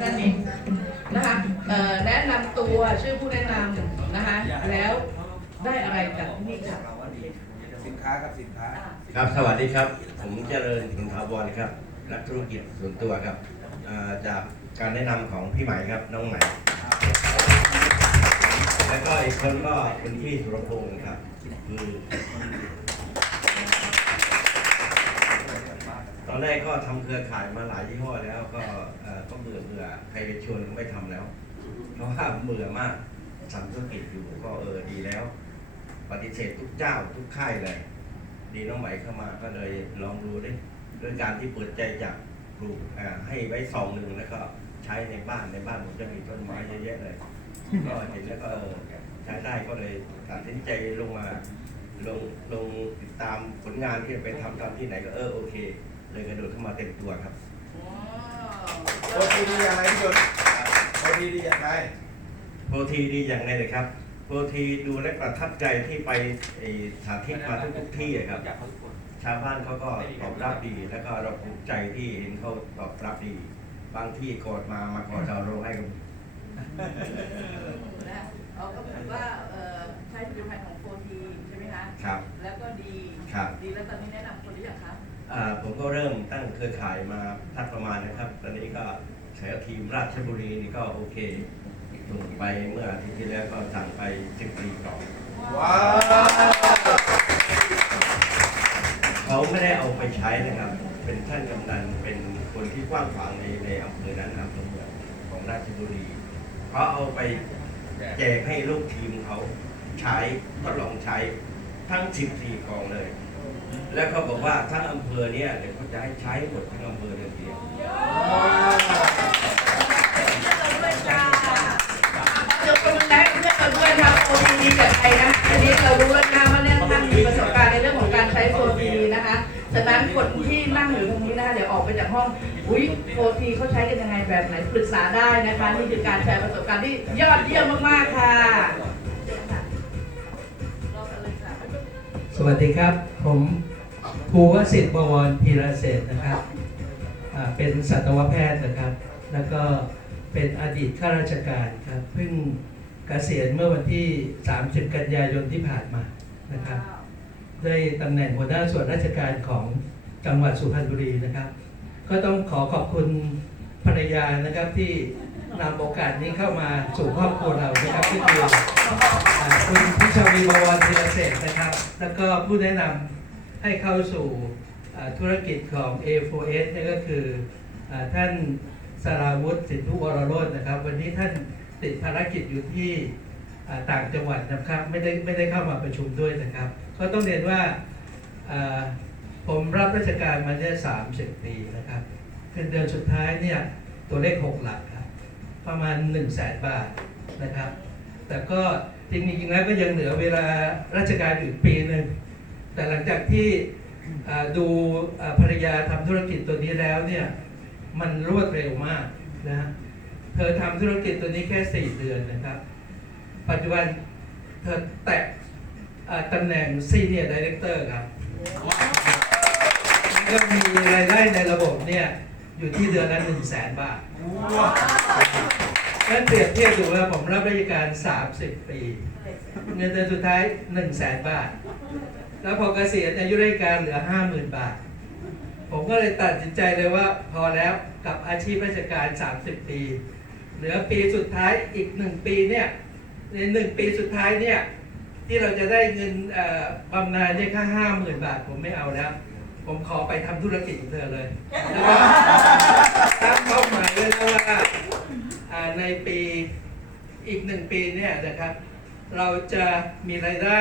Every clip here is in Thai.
ท่านนี้นะคะเอ่อแนะนำตัวชื่อผู้แนะนำนะคะ แล้วได้อะไรจากที่นี่ค่ะสินค้าครับสินค้าครับสวัสดีครับ ผมเจริญถึงถาวรครับนักธุรกิจส่วนตัวครับอ่าจากการแนะนำของพี่ใหม่ครับน้องใหม่ แล้วก็อีกคนก็คุณพี่สุรพงศ์ครับคือ อนแรกก็ทำเครือข่ายมาหลายยี่ห้อแล้ว ก็เออก็เบื่อเบื่อใครไปชวนก็ไม่ทำแล้ว เพราะว่าเบื่อมากทำธุรกิจอยู่ก็เออดีแล้ว ปฏิเสธทุกเจ้าทุกค่ายเลย ดีน้องไหมเข้ามาก็เลยลองดูดิด้วยการที่เปิดใจจากปลูกให้ไว้ซองหนึ่งแล้วก็ใช้ในบ้านในบ้านผมจะมีต้นไม้เยอะแยะเลย ก็เห็นแล้วก็เออใช้ได้ก็เลยตัดสินใจลงมาลงลงติดตามผลงานที่ไปทำตามที่ไหนก็เออโอเค เลยกระโดดเข้ามาเต็มตัวครับโอทีดีอย่างไรพี่ยศโอทีดีอย่างไรโปรทีดีอย่างไรเลยครับ โปรทีดูและประทับใจที่ไปไอ้สาธิตมาทุกทุกๆที่อะครับชาวบ้านเขาก็ตอบรับดี แล้วก็เราภูมิใจที่เห็นเขาตอบรับดี บางที่กอดมามากอดเราเราให้กันนะเอาก็ถือว่าเอ่อใช้ผลิตภัณฑ์ของโฟทีใช่ไหมคะ ครับ แล้วก็ดี ครับ ดีแล้วตอนนี้แนะนำคน ผมก็เริ่มตั้งเครือข่ายมาพักประมาณนะครับ ตอนนี้ก็ใช้ทีมราชบุรีนี่ก็โอเคส่งไปเมื่ออาทิตย์ที่แล้วก็สั่งไป10ปีก่อนว้าวเขาไม่ได้เอาไปใช้นะครับ เป็นท่านกำนัน เป็นคนที่กว้างขวางในในอำเภอนั้นอำเภอเมืองของราชบุรีเขาเอาไปแจกให้ลูกทีมเขาใช้ทดลองใช้ ทั้ง 14กองเลย แล้วเขาบอกว่าทั้งอำเภอเนี่ยเดี๋ยวเขาจะให้ใช้หมดทั้งอำเภอเลยทีเดียวเดี๋ยวคนนั้นเพื่อนเราด้วยทำโฟทีกับใครนะอันนี้เรารู้แล้วนะว่าเนี่ยท่านมีประสบการณ์ในเรื่องของการใช้โฟทีนะคะ ฉะนั้นคนที่นั่งอยู่ตรงนี้นะคะเดี๋ยวออกไปจากห้องอุ้ยโฟทีเขาใช้กันยังไงแบบไหนปรึกษาได้นะคะนี่คือการแชร์ประสบการณ์ที่ยอดเยี่ยมมากๆค่ะ สวัสดีครับ ผมภูวสิทธิ์บวรพีรเศรษฐนะครับเป็นสัตวแพทย์นะครับ แล้วก็เป็นอดีตข้าราชการครับเพิ่งเกษียณเมื่อวันที่ 30 กันยายนที่ผ่านมานะครับ ได้ตำแหน่งหัวหน้าส่วนราชการของจังหวัดสุพรรณบุรีนะครับ ก็ต้องขอขอบคุณภรรยานะครับที่นำโอกาสนี้เข้ามาสู่ครอบครัวเรานะครับที่คือ แล้วก็ผู้แนะนำให้เข้าสู่ธุรกิจของ A4S นี่ก็คืออท่านสราวุฒิสินธุวรโรจน์นะครับ วันนี้ท่านติดภารกิจอยู่ที่ต่างจังหวัดนะครับ ไม่ได้ไม่ได้เข้ามาประชุมด้วยนะครับ ก็ต้องเรียนว่าผมรับราชการมาได้30ปีนะครับเงินเดือนสุดท้ายเนี่ยตัวเลข6หลักครับประมาณ1 0 0 0 0แสนบาทนะครับ แต่ก็จริงๆแล้วก็ยังเหลือเวลาราชการอยู่ปีหนึ่ง แต่หลังจากที่ดูภรรยาทำธุรกิจตัวนี้แล้วเนี่ย มันรวดเร็วมากนะเธอทำธุรกิจตัวนี้แค่ 4 เดือนนะครับ ปัจจุบันเธอแตะอ่าตำแหน่ง Senior Director ครับก็มีรายได้ในระบบเนี่ย อยู่ที่เดือนละ1 0 0 0 0แสนบาท นั่นเปรียบเทียบดูว่าผมรับราชการ 30 ปีเงินเดือนสุดท้าย 1 0 0 0 0แสนบาท แล้วพอเกษียณอายุราชการเหลือ 50,000 บาท ผมก็เลยตัดสินใจเลยว่าพอแล้วกับอาชีพราชการ 30 ปี เหลือปีสุดท้ายอีก 1 ปีเนี่ยในหนึ่งปีสุดท้ายเนี่ยที่เราจะได้เงินเอ่อบำนาญเนี่ยแค่ห้าหมื่นบาทผมไม่เอาแล้ว ผมขอไปทำธุรกิจของเธอเลยแล้วก็ตั้งเป้าหมายไว้แล้วว่า อ่าในปี อีกหนึ่งปีเนี่ยนะครับ เราจะมีรายได้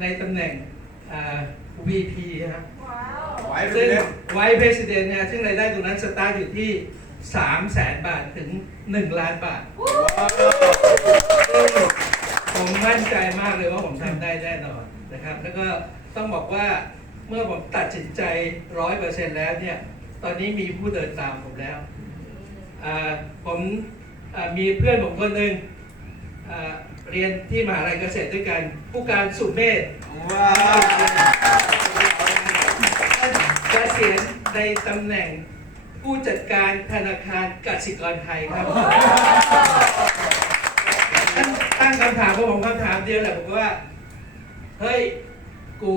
ในตำแหน่งอ่า VP นะครับไว้ซึ่งเล่นไวเพรสิดเนเนี่ยซึ่งรายได้ตรงนั้นสตาร์ทอยู่ที่ 3 0 0แสนบาทถึง 1 ล้านบาทซึ่งผมมั่นใจมากเลยว่าผมทำได้แน่นอนนะครับ แล้วก็ต้องบอกว่าเมื่อผมตัดสินใจร้อยเปอร์เซ็นต์แล้วเนี่ย ตอนนี้มีผู้เดินตามผมแล้วอ่าผมอ่ามีเพื่อนผมคนหนึ่งอ่า เรียนที่มหาลัยเกษตรด้วยกัน ผู้การสุเมธว้าวท่านเกษียณในตำแหน่งผู้จัดการธนาคารกสิกรไทยครับตั้งตั้งคำถามกับผมคำถามเดียวแหละผมว่า เฮ้ย กู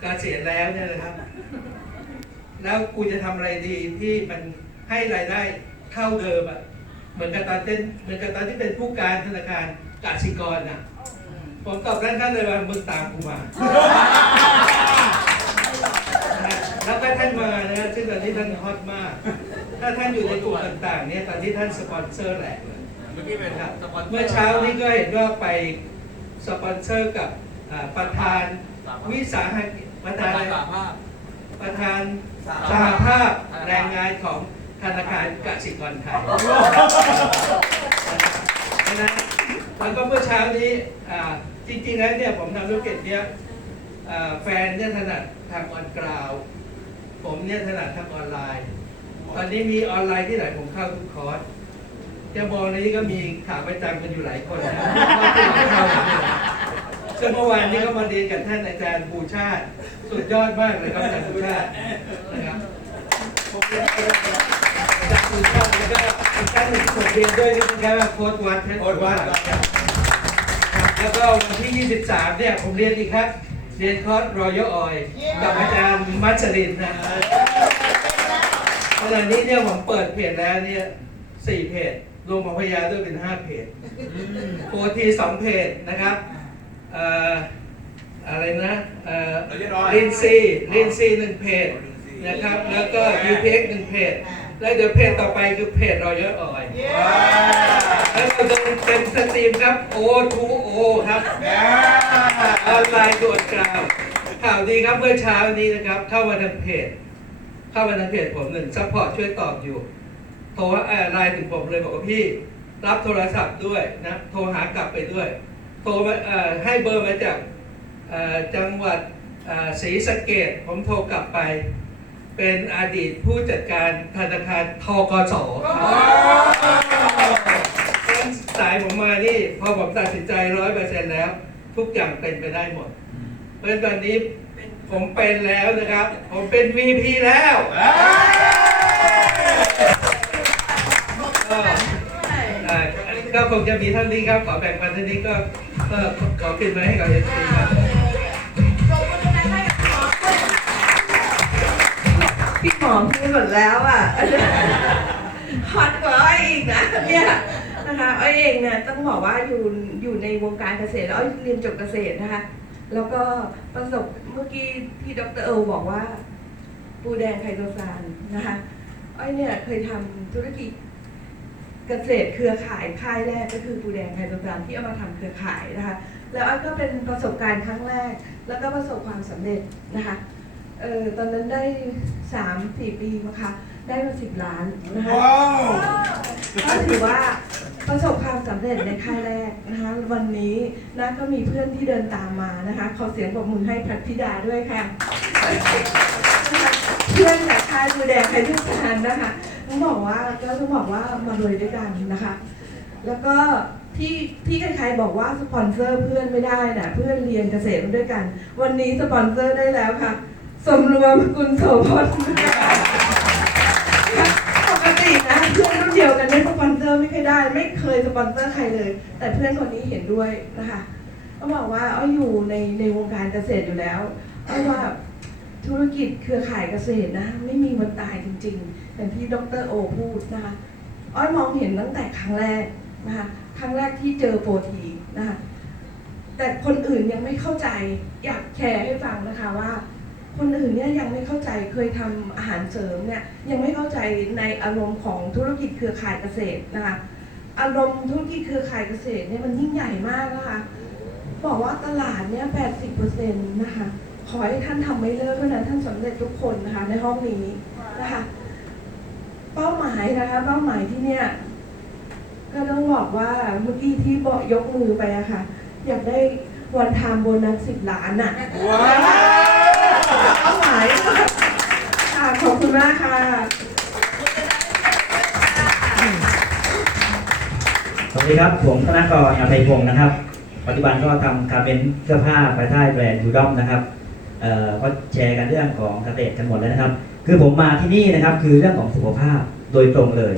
เกษียณแล้วเนี่ยนะครับ แล้วกูจะทำอะไรดีที่มันให้รายได้เท่าเดิมอะเหมือนกับตอนเป็นเหมือนกับตอนที่เป็นผู้การธนาคาร กสิกรน่ะ ผมตอบท่านท่านเลยว่ามึงตามกูมานะแล้วก็ท่านมานะซึ่งตอนนี้ท่านฮอตมาก ถ้าท่านอยู่ในกลุ่มต่างๆ เนี่ยตอนที่ท่านสปอนเซอร์แหละเมื่อกี้เป็นนะครับสปอนเซอร์เมื่อเช้านี้ก็เห็นว่าไปสปอนเซอร์กับอ่าประธานวิสาหกิจประธานอะไรสาภาพประธานสหภาพแรงงานของธนาคารกสิกรไทยนะ แล้วก็เมื่อเช้านี้จริงๆแล้วเนี่ยผมทำธุรกิจเนี่ยแฟนเนี่ยถนัดทางออนกราวผมเนี่ยถนัดทางออนไลน์ ตอนนี้มีออนไลน์ที่ไหนผมเข้าทุกคอร์สจะมองในนี้ก็มีขาประจำกันอยู่หลายคนนะว่าที่ผมเข้าเนี่ยซึ่งเมื่อวานนี้ก็มาเรียนกับท่านอาจารย์บูชาติ สุดยอดมากเลยครับอาจารย์บูชาตินะครับ จารย์บูชาติแล้วก็อีกท่านหนึ่งที่ผมเรียนด้วยนี่นะครับโค้ดวัดโคตรว่าครับแล้วก็วันที่ 23 เนี่ยผมเรียนอีกครับ เรียนคอร์สรอยัลออยกับอาจารย์มัชรินนะขณะนี้เนี่ยผมเปิดเพจแล้วเนี่ยสี่เพจรวมของพยาด้วยเป็นห้าเพจโปรทีสองเพจนะครับอะไรนะลินซีลินซีหนึ่งเพจนะครับ แล้วก็ UPX หนึ่งเพจ แล้วเดี๋ยวเพจต่อไปคือเพจรอยออยแล้วเราจะเป็นสตรีมครับ O2O ครับออนไลน์ตรวจกราวข่าวดีครับเมื่อเช้านี้นะครับ เข้ามาทางเพจ เข้ามาทางเพจผมหนึ่งซัพพอร์ตช่วยตอบอยู่ โทรเอ่อไลน์ถึงผมเลยบอกว่าพี่รับโทรศัพท์ด้วยนะ โทรหากลับไปด้วย โทรมาเอ่อให้เบอร์มาจากเอ่อจังหวัดเอ่อศรีสะเกดผมโทรกลับไป เป็นอดีตผู้จัดการธนาคารทกสสายผมมานี่พอผมตัดสินใจร้อยเปอร์เซ็นต์แล้ว ทุกอย่างเป็นไปได้หมด เพราะฉะนั้นตอนนี้ผมเป็นแล้วนะครับ ผมเป็น VP แล้วก็เอ่อก็คงจะมีเท่านี้ครับ ขอแบ่งปันเท่านี้ก็ก็ขอขึ้นมาให้กับเอฟซีครับ พี่หมพูดหมดแล้วอะฮอตกว่าอ้อยอีกนะเนี่ยนะคะอ้อยเองเนี่ยต้องบอกว่าอยู่อยู่ในวงการเกษตรแล้วอ้อยเรียนจบเกษตรนะคะ แล้วก็ประสบเมื่อกี้ที่ดรเอิร์ลบอกว่า ปูแดงไคโตซานนะคะอ้อยเนี่ยเคยทำธุรกิจเกษตรเครือข่ายค่ายแรกก็คือปูแดงไคโตซานที่เอามาทำเครือข่ายนะคะ แล้วอ้อยก็เป็นประสบการณ์ครั้งแรก แล้วก็ประสบความสำเร็จนะคะ เออตอนนั้นได้สามสี่ปีมั้งคะได้มาสิบล้านนะคะว้าวก็ถือว่าประสบความสำเร็จในค่ายแรกนะคะ วันนี้นะก็มีเพื่อนที่เดินตามมานะคะขอเสียงปรบมือให้พัทธิดาด้วยค่ะ เพื่อนจากค่ายบูแดงไทยทุกการนะคะต้องบอกว่าก็ต้องบอกว่ามารวยด้วยกันนะคะ แล้วก็ที่ที่ใครๆบอกว่าสปอนเซอร์เพื่อนไม่ได้นะเพื่อนเรียนเกษตรมาด้วยกัน วันนี้สปอนเซอร์ได้แล้วค่ะ สมรวมกุลโสพลปกตินะเพื่อนรุ่นเดียวกันไม่สปอนเซอร์ไม่เคยได้ ไม่เคยสปอนเซอร์ใครเลย แต่เพื่อนคนนี้เห็นด้วยนะคะเขาบอกว่าอ้อยอยู่ในในวงการเกษตรอยู่แล้วอ้อว่าธุรกิจเครือข่ายเกษตรนะไม่มีวันตายจริงๆ อย่างที่ดรโอพูดนะคะอ้อยมองเห็นตั้งแต่ครั้งแรกนะคะครั้งแรกที่เจอโปรทีนะคะแต่คนอื่นยังไม่เข้าใจอยากแชร์ให้ฟังนะคะว่า คนอื่นเนี่ยยังไม่เข้าใจเคยทำอาหารเสริมเนี่ยยังไม่เข้าใจในอารมณ์ของธุรกิจเครือข่ายเกษตรนะคะอารมณ์ธุรกิจเครือข่ายเกษตรเนี่ยมันยิ่งใหญ่มากนะคะบอกว่าตลาดเนี่ย80%นะคะขอให้ท่านทำไม่เลิกเท่านั้นท่านสำเร็จทุกคนนะคะในห้องนี้นะคะเป้าหมายนะคะเป้าหมายที่เนี่ยก็ต้องบอกว่าเมื่อกี้ที่บอกยกมือไปอะค่ะ อยากได้วันทามโบนัสสิบล้านอะ เป้าหมายค่ะขอบคุณมากค่ะสวัสดีครับ ผมธนกรอภัยพงศ์นะครับ ปัจจุบันก็ทำคาร์เมนเสื้อผ้าภายใต้แบรนด์ยูดอมนะครับเอ่อก็แชร์กันเรื่องของเกษตรกันหมดเลยนะครับ คือผมมาที่นี่นะครับคือเรื่องของสุขภาพโดยตรงเลย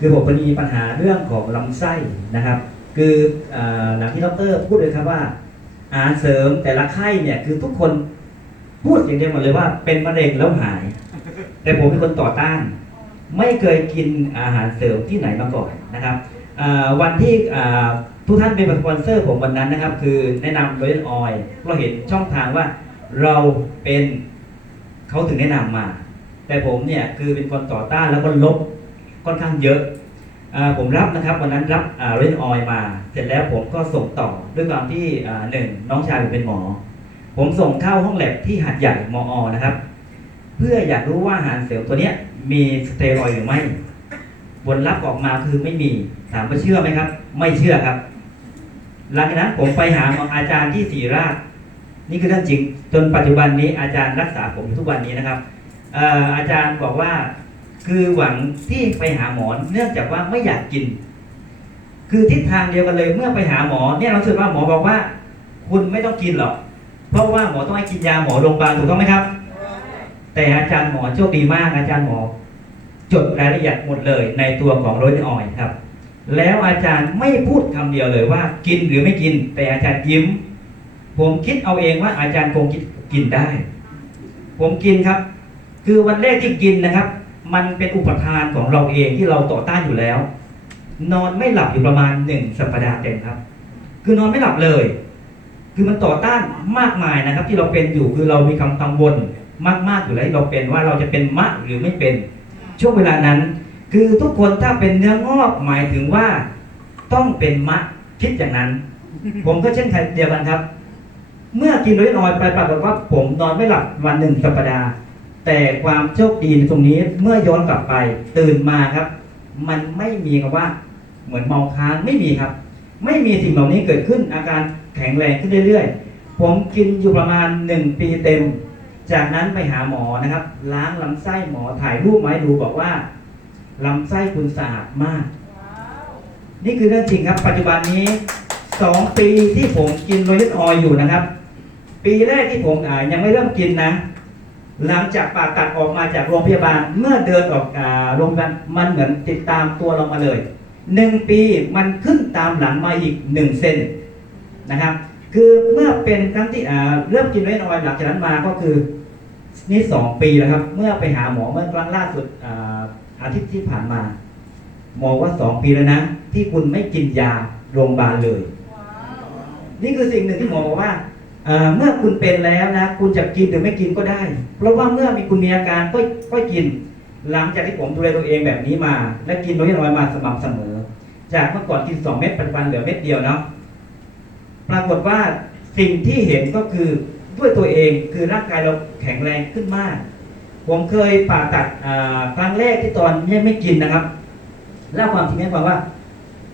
คือผมมีปัญหาเรื่องของลำไส้นะครับ คืออหลังที่ดรพูดเลยครับว่าอาหารเสริมแต่ละไข้เนี่ยคือทุกคน พูดอย่างเดียวหมดเลยว่า เป็นมะเร็งแล้วหาย แต่ผมเป็นคนต่อต้าน ไม่เคยกินอาหารเสริมที่ไหนมาก่อนนะครับวันที่ทุกท่านเป็นสปอนเซอร์ผมวันนั้นนะครับ คือแนะนำโรยออยเราเห็นช่องทางว่าเราเป็นเขาถึงแนะนำมา แต่ผมเนี่ยคือเป็นคนต่อต้านแล้วก็ลบค่อนข้างเยอะอผมรับนะครับวันนั้นรับเรนออยมา เสร็จแล้วผมก็ส่งต่อด้วยความที่หนึ่งน้องชายผมเป็นหมอ ผมส่งเข้าห้องแลบที่หัดใหญ่มอ นะครับ เพื่ออยากรู้ว่าอาหารเสริมตัวเนี้ยมีสเตียรอยด์หรือไม่ผลลัพธ์ออกมาคือไม่มี ถามว่าเชื่อไหมครับ ไม่เชื่อครับ หลังจากนั้นผมไปหาอาจารย์ที่ศรีราช นี่คือเรื่องจริง จนปัจจุบันนี้อาจารย์รักษาผมทุกวันนี้นะครับเอ่ออาจารย์บอกว่าคือหวังที่ไปหาหมอเนื่องจากว่าไม่อยากกิน คือทิศทางเดียวกันเลยเมื่อไปหาหมอเนี่ยเราเชื่อว่าหมอบอกว่า คุณไม่ต้องกินหรอก เพราะว่าหมอต้องให้กินยาหมอโรงพยาบาลถูกต้องไหมครับ แต่อาจารย์หมอโชคดีมากอาจารย์หมอ จดรายละเอียดหมดเลยในตัวของโรยออยครับ แล้วอาจารย์ไม่พูดคำเดียวเลยว่า กินหรือไม่กิน แต่อาจารย์ยิ้ม ผมคิดเอาเองว่าอาจารย์คงกินกินได้ ผมกินครับ คือวันแรกที่กินนะครับ มันเป็นอุปทานของเราเองที่เราต่อต้านอยู่แล้ว นอนไม่หลับอยู่ประมาณหนึ่งสัปดาห์เต็มครับ คือนอนไม่หลับเลย คือมันต่อต้านมากมายนะครับ ที่เราเป็นอยู่คือเรามีความกังวลมาก ๆ อยู่แล้วเราเป็นว่าเราจะเป็นมะหรือไม่เป็น ช่วงเวลานั้น คือทุกคนถ้าเป็นเนื้องอกหมายถึงว่า ต้องเป็นมะคิดอย่างนั้น ผมก็เช่นเดียวกันครับ เมื่อกินโรยนอยไปปรากฏว่าผมนอนไม่หลับวันหนึ่งสัปดาห์ แต่ความโชคดีในตรงนี้เมื่อย้อนกลับไปตื่นมาครับ มันไม่มีคำว่า เหมือนเมาค้างไม่มีครับ ไม่มีสิ่งเหล่านี้เกิดขึ้นอาการ แข็งแรงขึ้นเรื่อยๆ ผมกินอยู่ประมาณหนึ่งปีเต็ม จากนั้นไปหาหมอนะครับ ล้างลำไส้หมอถ่ายรูปมาให้ดูบอกว่าลำไส้คุณสะอาดมาก นี่คือเรื่องจริงครับ ปัจจุบันนี้สองปีที่ผมกินโรยิตออยอยู่นะครับ ปีแรกที่ผมยังไม่เริ่มกินนะ หลังจากปากตัดออกมาจากโรงพยาบาลเมื่อเดินออกอ่าโรงพยาบาลมันเหมือนติดตามตัวเรามาเลยหนึ่งปีมันขึ้นตามหลังมาอีกหนึ่งเซน นะครับ คือเมื่อเป็นครั้งที่อ่าเริ่มกินโรยิตออยหลังจากนั้นมาก็คือนี่สองปีแล้วครับ เมื่อไปหาหมอเมื่อครั้งล่าสุดอ่าอาทิตย์ที่ผ่านมา หมอว่าสองปีแล้วนะ ที่คุณไม่กินยาโรงพยาบาลเลย นี่คือสิ่งหนึ่งที่หมอบอกว่าเอ่อเมื่อคุณเป็นแล้วนะ คุณจะกินหรือไม่กินก็ได้ เพราะว่าเมื่อมีคุณมีอาการก็ก็กิน หลังจากที่ผมดูแลตัวเองแบบนี้มา และกินโดยน้อยมาสม่ำเสมอ จากเมื่อก่อนกิน2เม็ดปัจจุบันเหลือเม็ดเดียวเนาะ ปรากฏว่าสิ่งที่เห็นก็คือด้วยตัวเองคือร่างกายเราแข็งแรงขึ้นมาก ผมเคยผ่าตัดครั้งแรกที่ตอนนี้ไม่กินนะครับเล่าความจริงให้ฟังว่า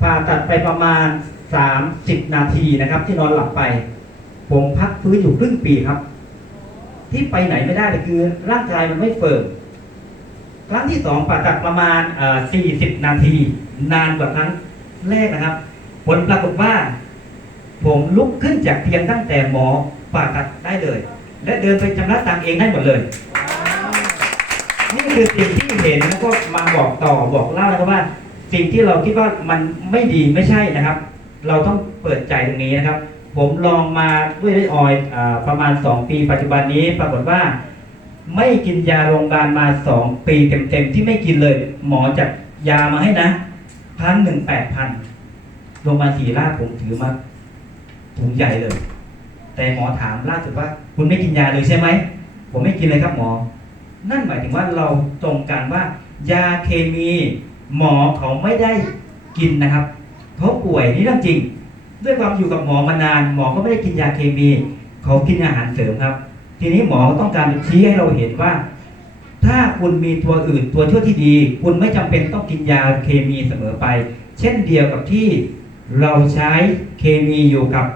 ผ่าตัดไปประมาณ 30 นาทีนะครับ ที่นอนหลับไป ผมพักฟื้นอยู่ครึ่งปีครับ ที่ไปไหนไม่ได้เลยคือร่างกายมันไม่เฟิร์มครั้งที่สองผ่าตัดประมาณเอ่อ40 นาที นานกว่าครั้งแรกนะครับ ผลปรากฏว่า ผมลุกขึ้นจากเตียงตั้งแต่หมอผ่าตัดได้เลย และเดินไปชำระตังเองได้หมดเลย นี่คือสิ่งที่เห็นแล้วก็มาบอกต่อบอกเล่านะครับว่า สิ่งที่เราคิดว่ามันไม่ดีไม่ใช่นะครับ เราต้องเปิดใจตรงนี้นะครับ ผมลองมาด้วยได้ออยอประมาณ 2 ปีปัจจุบันนี้ปรากฏว่า ไม่กินยาโรงพยาบาลมา 2 ปีเต็มๆที่ไม่กินเลย หมอจัดยามาให้นะพันหนึ่งแปดพันโรงพยาบาลศรีราชผมถือมา ถุงใหญ่เลย แต่หมอถามล่าสุดว่า คุณไม่กินยาเลยใช่ไหม ผมไม่กินเลยครับหมอ นั่นหมายถึงว่าเราตรงกันว่า ยาเคมีหมอเขาไม่ได้กินนะครับเขาป่วยนี่เรื่องจริง ด้วยความอยู่กับหมอมานาน หมอก็ไม่ได้กินยาเคมี เขากินอาหารเสริมครับ ทีนี้หมอต้องการชี้ให้เราเห็นว่า ถ้าคุณมีตัวอื่นตัวช่วยที่ดี คุณไม่จำเป็นต้องกินยาเคมีเสมอไป เช่นเดียวกับที่เราใช้เคมีอยู่กับ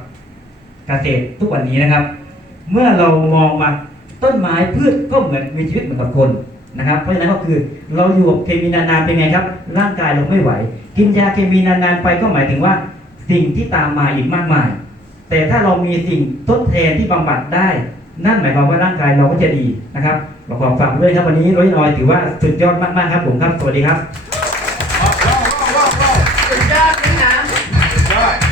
เกษตรทุกวันนี้นะครับ เมื่อเรามองมาต้นไม้พืชก็เหมือนมีชีวิตเหมือนกับคนนะครับ เพราะฉะนั้นก็คือเราอยู่กับเคมีนานๆเป็นไงครับ ร่างกายเราไม่ไหว กินยาเคมีนานๆไปก็หมายถึงว่า สิ่งที่ตามมาอีกมากมาย แต่ถ้าเรามีสิ่งทดแทนที่บำบัดได้ นั่นหมายความว่าร่างกายเราก็จะดีนะครับขอฝากด้วยครับวันนี้ร้อยออยถือว่าสุดยอดมากๆครับผมครับ สวัสดีครับ